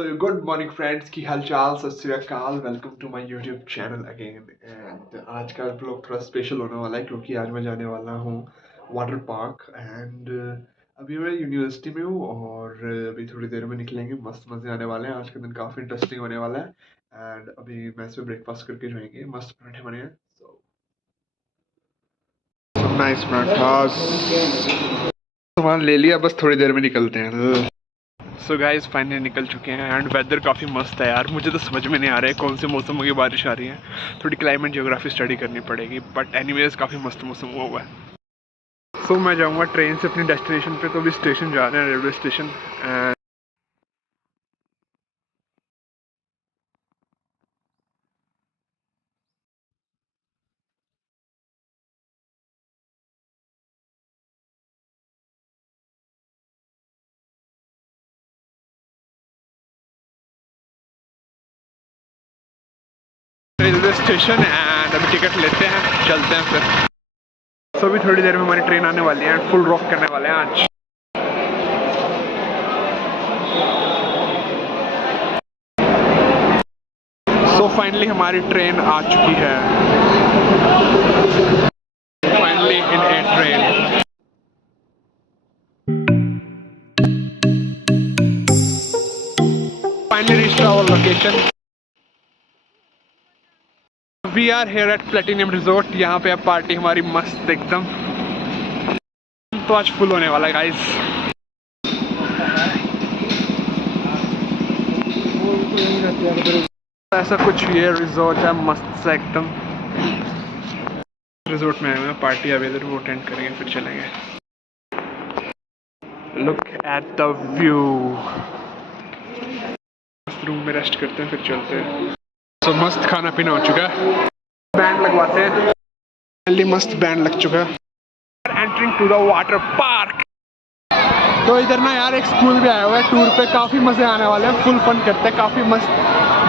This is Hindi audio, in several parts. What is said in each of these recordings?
गुड मॉर्निंग फ्रेंड्स, की हालचाल, सत श्री अकाल। Welcome to my YouTube channel again. And आज का ब्लॉग थोड़ा स्पेशल होने वाला है क्योंकि आज मैं जाने वाला हूँ वाटर पार्क। एंड अभी मैं यूनिवर्सिटी में हूँ और अभी थोड़ी देर में निकलेंगे। मस्त मजे आने वाले हैं। आज का दिन काफ़ी इंटरेस्टिंग होने वाला है। एंड अभी मैस में ब्रेकफास्ट करके जाएंगे। मस्त पराठे बने हैं। सो नाइस पराठास सामान ले लिया, बस थोड़ी देर में निकलते हैं। सो गाइस फाइनली निकल चुके हैं एंड वेदर काफ़ी मस्त है यार। मुझे तो समझ में नहीं आ रहा है कौन से मौसम की बारिश आ रही है। थोड़ी क्लाइमेट ज्योग्राफी स्टडी करनी पड़ेगी, बट एनीवेज काफ़ी मस्त मौसम हुआ है। सो मैं जाऊंगा ट्रेन से अपनी डेस्टिनेशन पे। तो अभी स्टेशन जा रहे हैं, railway station. And railway station and अभी टिकट लेते हैं, चलते हैं फिर। सो अभी थोड़ी देर में हमारी ट्रेन आने वाली है एंड फुल रॉक करने वाले हैं आज। सो फाइनली हमारी ट्रेन आ चुकी है। Finally in a train. Finally reached our location. We are here at Platinum Resort. यहाँ पे अब पार्टी हमारी मस्त एकदम। तो आज फुल होने वाला है गाइस। ऐसा कुछ ये रिजॉर्ट है मस्त सा एकदम। रिजॉर्ट में आए हुए हैं, पार्टी अवेलेबल, वो अटेंड करेंगे फिर चलेंगे। Look at the view. Room में रेस्ट करते हैं फिर चलते हैं। तो मस्त खाना पीना हो चुका है। बैंड लगवाते हैं। मस्त बैंड लग चुका है। Entering to the water park. तो इधर ना यार एक स्कूल भी आया हुआ है टूर पे। काफ़ी मज़े आने वाले हैं। फुल फन करते हैं। काफ़ी मस्त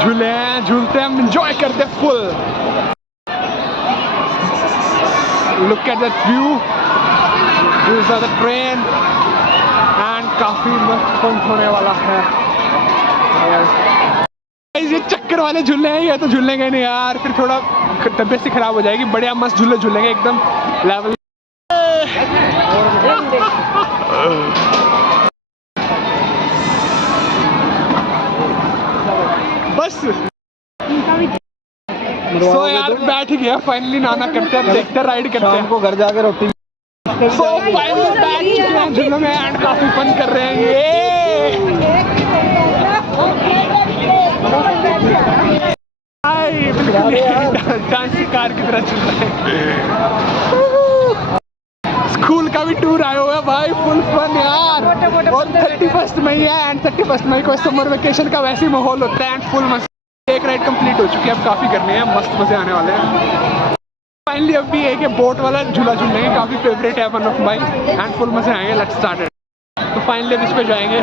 झूले हैं, झूलते हैं, एंजॉय करते हैं full. Look at that view. This are the train and काफ़ी मस्त फन होने वाला है। ये चक्कर वाले झूले हैं, ये तो झूलेंगे नहीं यार, फिर थोड़ा तबीयत से खराब हो जाएगी। बढ़िया मस्त झूले झूलेंगे एकदम लेवल। बस सो यार बैठ गया। फाइनली नाना करते हैं, देखते हैं, राइड करते हैं। घर जाके रोटी। सो फाइनली बैठ चुके हैं झूलों में एंड काफी फन कर रहे हैं। ये डांस कार की तरह चल रहा है। स्कूल का भी टूर आया हुआ है भाई, फुल फन यार। और 31 मई है एंड 31 मई को समर वेकेशन का वैसे ही माहौल होता है एंड फुल मस्त। एक राइड कंप्लीट हो चुकी है, अब काफ़ी करनी है। मस्त मजे आने वाले हैं। फाइनली अब भी एक बोट वाला झूला झूलेंगे, काफ़ी फेवरेट है one of my and full मजे आएंगे। Let's start it. तो फाइनली अब इस पे जाएंगे।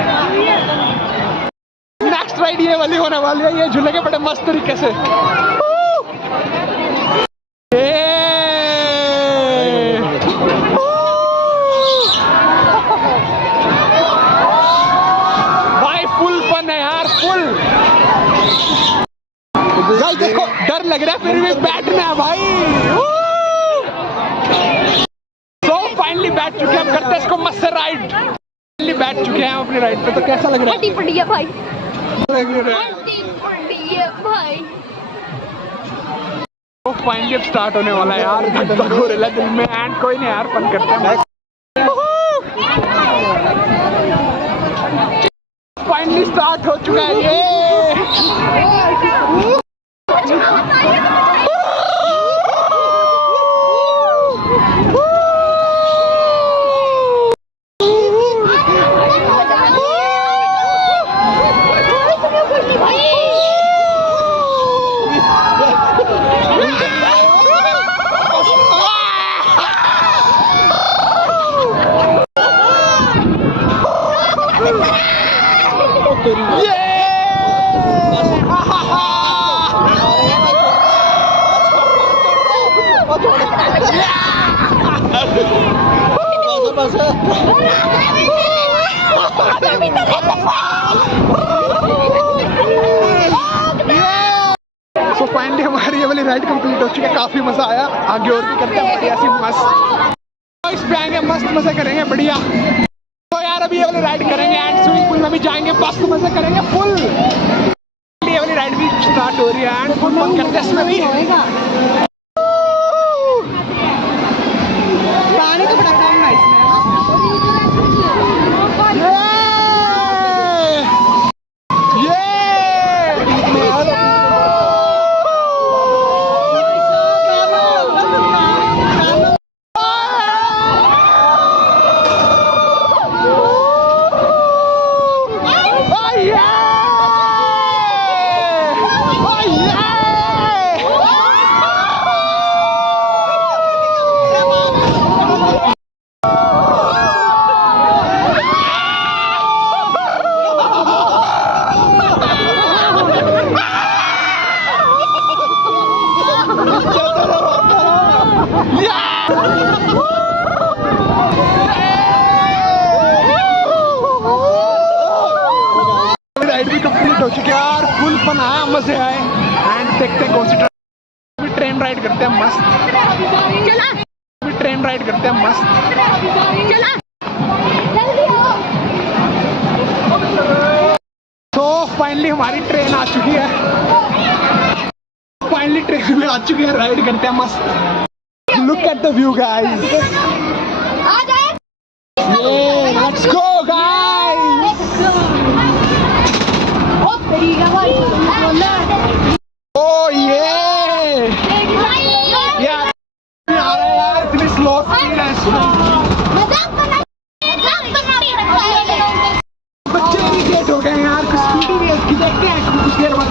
नेक्स्ट राइड ये वाली होने वाली है। ये झूलेंगे बड़े मस्त तरीके से। भाई देखो डर लग रहा है फिर भी बैठना है भाई। तो फाइनली बैठ चुके हैं, हम करते हैं इसको मस्त से राइड। फाइनली बैठ चुके हैं अपनी राइड पे। तो कैसा लग रहा है? बढ़िया भाई, बढ़िया भाई। तो फाइनली अब स्टार्ट होने वाला है यार। धक धक हो रहा है दिल में एंड कोई नहीं यार, फन करते हैं। फाइनली स्टार्ट हो चुका है ये। राइड कंप्लीट हो चुकी है, काफी मजा आया। आगे और भी करते हैं बढ़िया सी मस्त, इस पे आएंगे मस्त मजा करेंगे बढ़िया। तो यार अभी ये वाली राइड करेंगे एंड स्विमिंग पूल में भी जाएंगे, मस्त मजा करेंगे फुल। ये वाली राइड भी स्टार्ट हो रही है एंड फुल फन करते हैं इसमें भी। पानी तो बड़ा कम है इसमें। राइड भी कंप्लीट हो चुकी है यार, फुल फन आया, मजे आए एंड देखते हैं कौन सी ट्रेन राइड करते हैं मस्त। ट्रेन राइड करते हैं मस्त। तो फाइनली हमारी ट्रेन आ चुकी है, फाइनली ट्रेन में आ चुकी है, राइड करते हैं मस्त। Look at the view guys, let's go guys. Oh yeah! Yeah. यार इतनी स्लो स्पीड है इसमें। बच्चे इरिटेट हो गए यार, कुछ स्पीड ही नहीं है इसकी, देखते हैं कुछ देर बाद।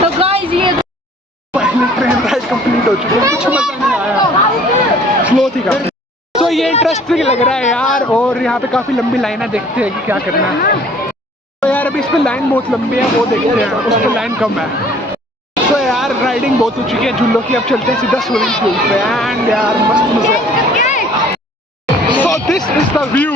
तो गाइस ये ट्रेन राइड कंप्लीट हो चुकी है, कुछ मजा नहीं आया, स्लो थी काफी। तो ये इंटरेस्टिंग लग रहा है यार, और यहाँ पे काफी लंबी लाइन है, देखते हैं कि क्या करना है। तो यार अभी इस पे लाइन बहुत लंबी है, वो देखते हैं, उस पे लाइन कम है। तो यार राइडिंग बहुत हो चुकी है झूलों की, अब चलते हैं सीधा स्विमिंग पूल पे एंड यार मस्त मजा। So this is the view.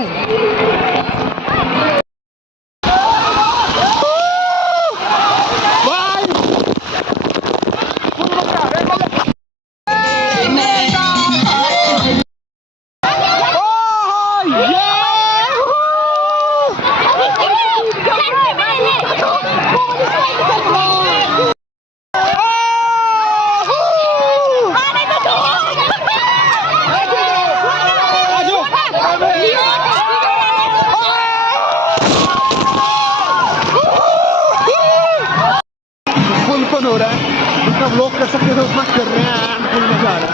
Fun हो रहा है, जितना व्लॉग कर सकते थे उतना कर रहे हैं एंड फुल मजा आ रहा है।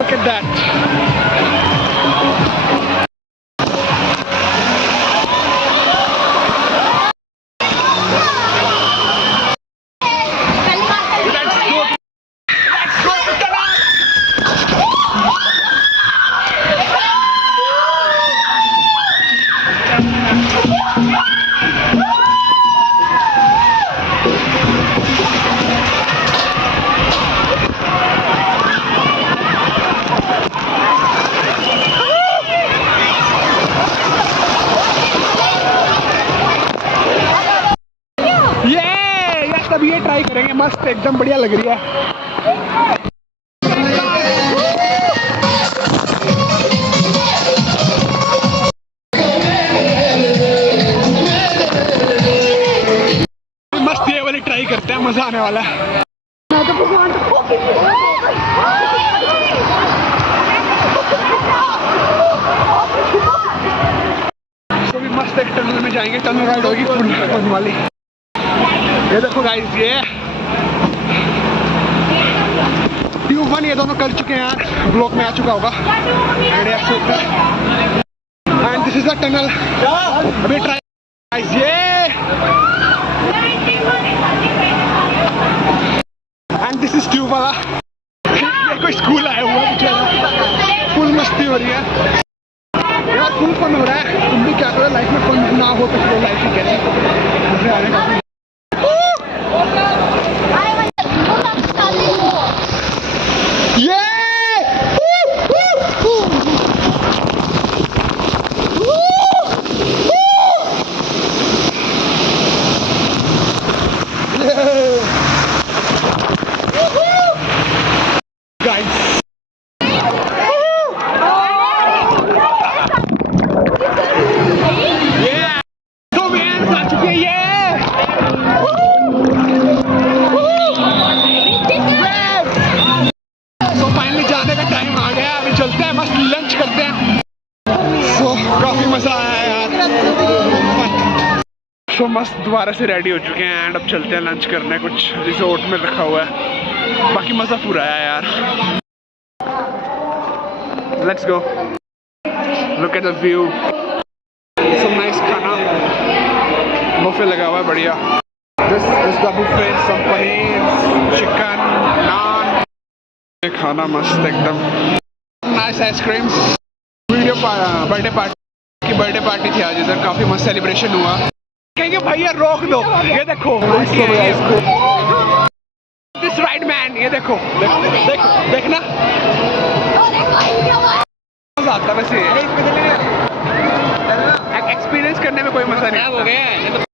Look at that. तब ये ट्राई करेंगे, मस्त एकदम बढ़िया लग रही है। मस्त ये वाली ट्राई करते हैं, मजा आने वाला है। तो भी मस्त एक टनल में जाएंगे, टनल राइड होगी फुल वाली। ये देखो गाइस, ये ट्यूब वन ये दोनों कर चुके हैं यार, ब्लॉक में आ चुका होगा। And this is the tunnel, अभी ट्राई गाइस। ये एंड दिस इज ट्यूब वाला। ये कोई स्कूल आया हुआ है, फुल मस्ती हो रही है यार, फुल फन हो रहा है। तुम भी क्या करो लाइफ में, फन ना हो तो फिर लाइफ ही कैसे मजे आ रहे हैं। मस्त दोबारा से रेडी हो चुके हैं एंड अब चलते हैं लंच करने, कुछ रिजॉर्ट में रखा हुआ है। बाकी मज़ा पूरा आया यार। Let's go, look at the view, सब नाइस खाना, बुफे लगा हुआ है बढ़िया। दिस इज द बुफे, सब पनीर, चिकन, नान, खाना मस्त एकदम, nice ice creams. Video birthday party थी आज इधर, काफ़ी मस्त सेलिब्रेशन हुआ। कहेंगे भैया रोक दो, ये देखो दिस राइट मैन, ये देखो देखना मजा आता है वैसे, एक्सपीरियंस करने में कोई मजा नहीं हो गया।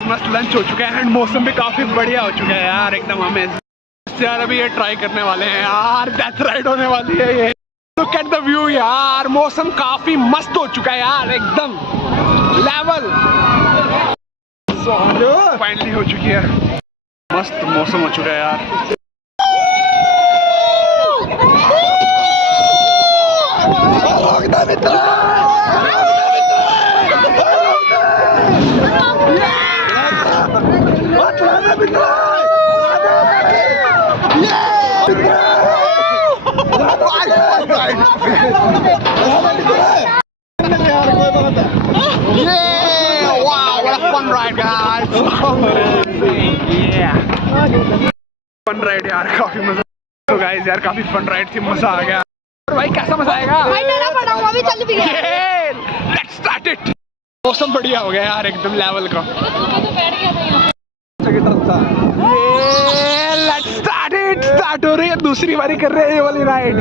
मस्त लंच हो चुका है एंड मौसम भी काफी बढ़िया हो चुका है यार, एकदम अमेजिंग यार। अभी ये ट्राई करने वाले हैं यार, डेथ राइड होने वाली है ये। लुक एट द व्यू यार, मौसम काफी मस्त हो चुका है यार, एकदम लेवल फाइनली हो चुकी है, मस्त मौसम हो चुका है यार। Fun ride guys, fun ride यार, काफी मजा। तो गाइस यार काफी फन राइड थी, मजा आ गया। और भाई कैसा मजा आएगा भाई, डरा पड़ा हूं अभी, चल भी गया। Let's start it. मौसम बढ़िया हो गया यार, एकदम लेवल का। लेट्स स्टार्ट इट, स्टार्ट हो रही है, दूसरी बारी कर रहे हैं ये वाली राइड।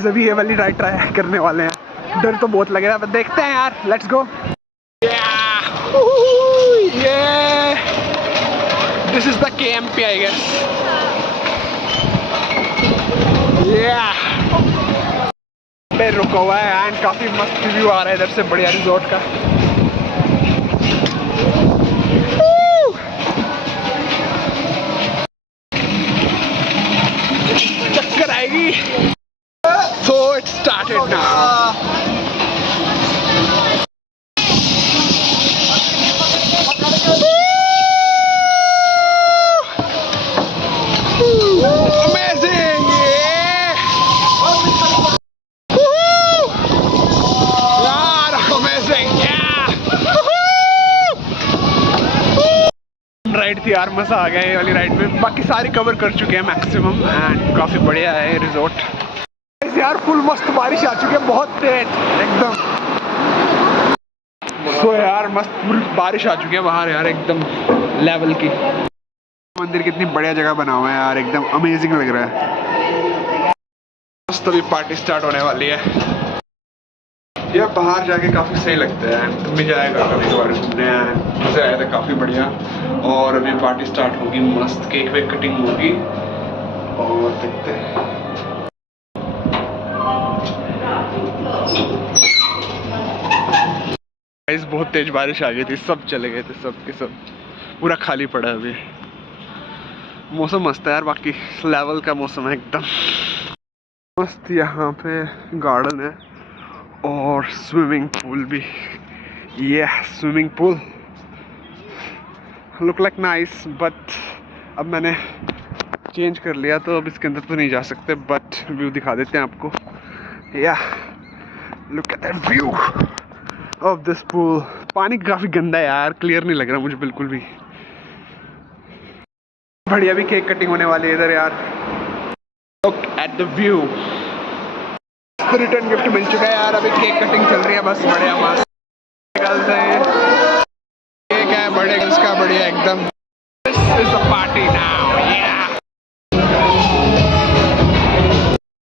अभी ये वाली राइड ट्राई करने वाले हैं, डर तो बहुत लग रहा है, देखते हैं यार। Let's go. This is the KMP I guess. पे रुका हुआ है एंड काफी मस्त व्यू आ रहा है इधर से, बढ़िया रिजॉर्ट का। चक्कर आएगी। So it started now. Amazing! Yeah! यार amazing! Yeah! राइड थी यार, मजा आ गया ये वाली राइड में। बाकी सारी कवर कर चुके हैं मैक्सिमम एंड काफी बढ़िया है रिजॉर्ट यार। फुल मस्त बारिश आ चुकी है, बहुत तेज एकदम। सो यार मस्त पूरी बारिश आ चुकी है बाहर यार, एकदम लेवल की। मंदिर कितनी बढ़िया जगह बना हुआ है यार, एकदम अमेजिंग लग रहा है। मस्त अभी पार्टी स्टार्ट होने वाली है यार, बाहर जाके काफी सही लगता है। तुम भी जाएगा कभी कभार घूमने, मजा आया था काफी बढ़िया। और अभी पार्टी स्टार्ट होगी, मस्त केक वेक कटिंग होगी और देखते हैं। बहुत तेज बारिश आ गई थी, सब चले गए थे, सब के सब पूरा खाली पड़ा है अभी। मौसम मस्त है यार, बाकी लेवल का मौसम है एकदम मस्त। यहाँ पे गार्डन है और स्विमिंग पूल भी। ये swimming pool look like nice, but अब मैंने चेंज कर लिया तो अब इसके अंदर तो नहीं जा सकते, बट व्यू दिखा देते हैं आपको। या look at that view of this pool. पानी काफी गंदा है यार, क्लियर नहीं लग रहा मुझे बिल्कुल भी। बढ़िया भी केक कटिंग होने वाली है इधर यार। Look at the view. Return gift मिल चुका है यार, अभी केक कटिंग चल रही है बस, बढ़िया मस्त। केक है बड़े गर्ल्स का, बढ़िया एकदम। This is the party now, या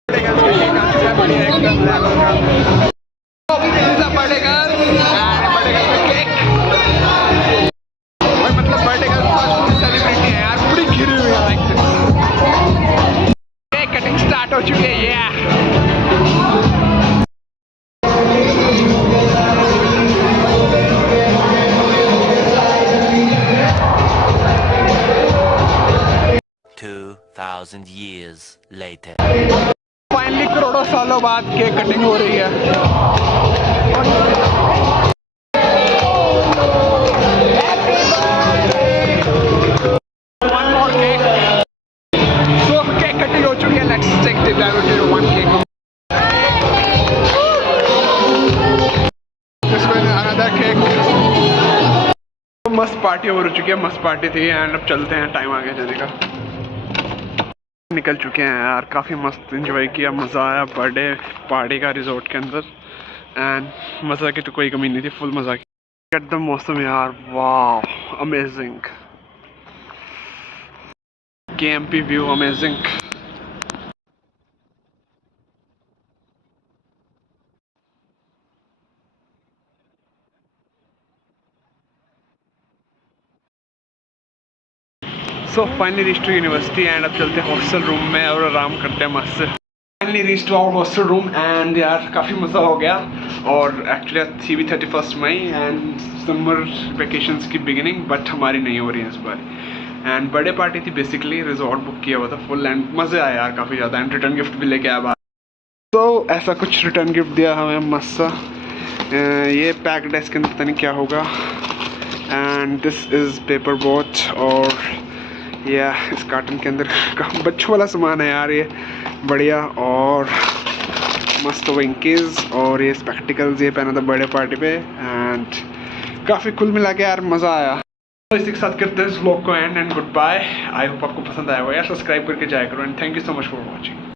बड़े गर्ल्स का केक आ चुका है, बढ़िया एकदम लेवल का। बड़े गर्ल्स 2,000 years later. फाइनली करोड़ों सालों बाद केक कटिंग हो रही है। One more cake. So cake cutting हो चुकी है। Let's take the one cake. This one another cake. मस्त पार्टी हो चुकी है, मस्त पार्टी थी एंड अब चलते हैं, टाइम आ गया जाने का। निकल चुके हैं यार, काफ़ी मस्त एंजॉय किया, मज़ा आया बर्थडे पार्टी का रिजॉर्ट के अंदर एंड मज़ा की तो कोई कमी नहीं थी, फुल मज़ा किया। एकदम मौसम यार, वाह amazing, KMP view amazing. So finally reach to university and अब चलते हैं हॉस्टल रूम में और आराम करते हैं मस्त से। Finally reach to our hostel room and यार काफ़ी मज़ा हो गया। और एक्चुअली थी भी 31 मई एंड समर वेकेशंस की बिगिनिंग, बट हमारी नहीं हो रही है इस बार। एंड बर्थडे पार्टी थी बेसिकली, रिजॉर्ट बुक किया हुआ था फुल एंड मज़े आया यार काफ़ी ज़्यादा एंड रिटर्न गिफ्ट भी लेके आया बाहर। तो ऐसा कुछ रिटर्न गिफ्ट दिया हमें मस्त सा, ये पैक्ड है, इसके अंदर पता नहीं क्या होगा। And this is paper boat और या इस कार्टन के अंदर बच्चों वाला सामान है यार, ये बढ़िया और मस्त विंकीज और ये स्पेक्टिकल्स ये पहना था बर्थडे पार्टी पे एंड काफ़ी कुल मिला के यार मज़ा आया। तो इसी के साथ करते हैं इस व्लॉग को and good bye. I hope आपको पसंद आया होगा यार, सब्सक्राइब करके जाया करो and thank you so much for watching.